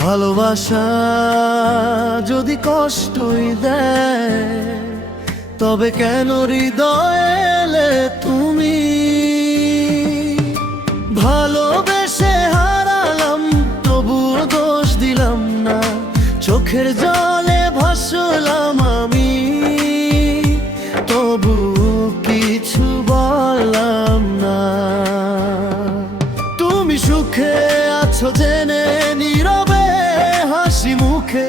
ভালোবাসা যদি কষ্টই দেয়, তবে কেন হৃদয়ে এলে তুমি? ভালোবেসে হারালাম, তবুও দোষ দিলাম না। চোখের জলে ভাসলাম আমি, তবু কিছু বললাম না। তুমি সুখে আছো জেনে নীরবে হাসি মুখে,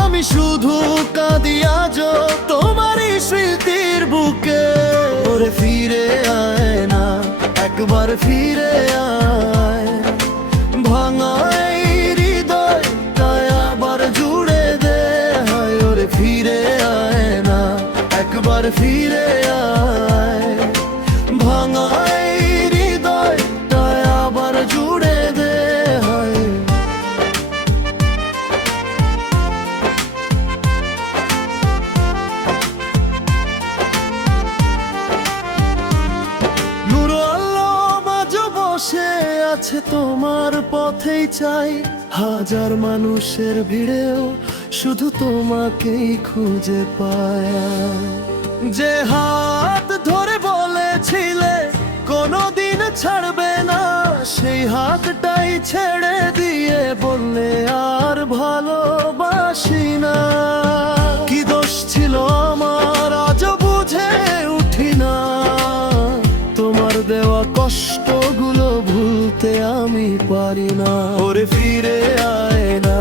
আমি শুধু কাঁদি আজও তোমারই স্মৃতির বুকে। ওরে ফিরে আয় না, একবার ফিরে আয়, ভাঙা এই হৃদয়টায় আবার জুড়ে দে। হায় ওরে ফিরে আয় না, একবার ফিরে আয়, ভাঙা এই হৃদয়টায় আবার জুড়ে দে। হায় নূর আলম আজও বসে আছে তোমার পথেই চাই, হাজার মানুষের ভিড়েও শুধু তোমাকেই খুঁজে পায়। যে হাত ধরে বলেছিলে কোনোদিন ছাড়বে না, সেই হাতটাই ছেড়ে দিয়ে বললে আর ভালোবাসি না। কি দোষ ছিল আমার আজও বুঝে উঠি না, তোমার দেওয়া কষ্টগুলো ভুলতে আমি পারি না। ওরে ফিরে আয় না,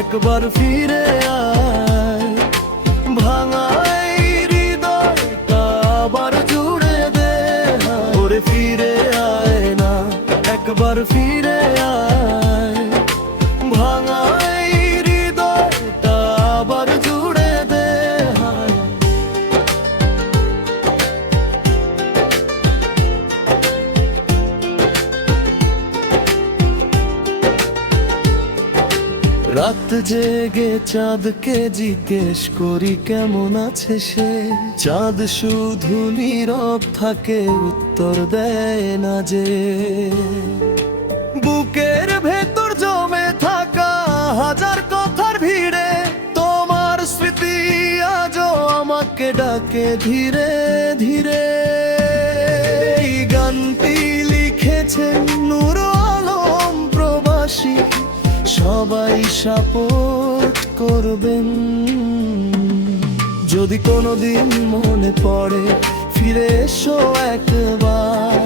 একবার ফিরে আয়, ভাঙা এই হৃদয়টা আবার জুড়ে দে। ওরে ফিরে আয় না, একবার ফিরে আয়, ভাঙা এই হৃদয়টা আবার জুড়ে দে। রাত জেগে চাঁদকে জিজ্ঞেস করি কেমন আছে সে, চাঁদ শুধু নীরব থাকে, উত্তর দেয় না যে। বুকের ভেতর জমে থাকা হাজার কথার ভিড়ে, তোমার স্মৃতি আজও আমাকে ডাকে ধীরে ধীরে। এই গানটি লিখেছেন নূর আলম প্রবাসী, সবাই সাপোর্ট করবেন। যদি কোনোদিন মনে পড়ে ফিরে এসো একবার,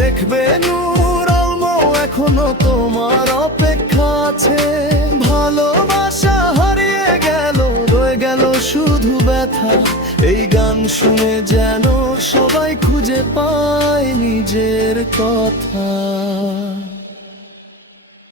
দেখবে নূর আলম এখনো তোমার অপেক্ষা আছে। ভালোবাসা হারিয়ে গেল, রয়ে গেল শুধু ব্যথা, এই গান শুনে যেন সবাই খুঁজে পায় নিজের কথা।